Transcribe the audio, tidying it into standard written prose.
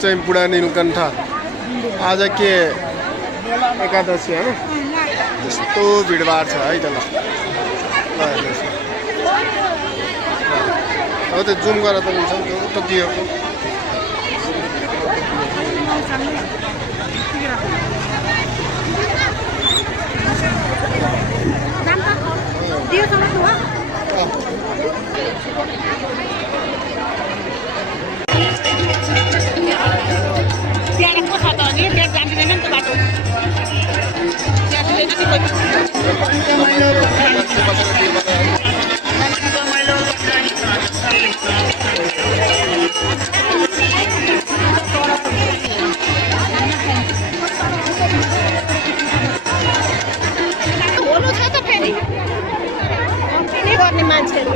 चाहिँ बुढा नीलकण्ठ आज के एकादशी होइन यस्तो भिडभाड छ है त ल हेर्नुहोस् अब त्यो जुम गरेर त हुन्छ उता दिएको गर्ने मान्छेहरू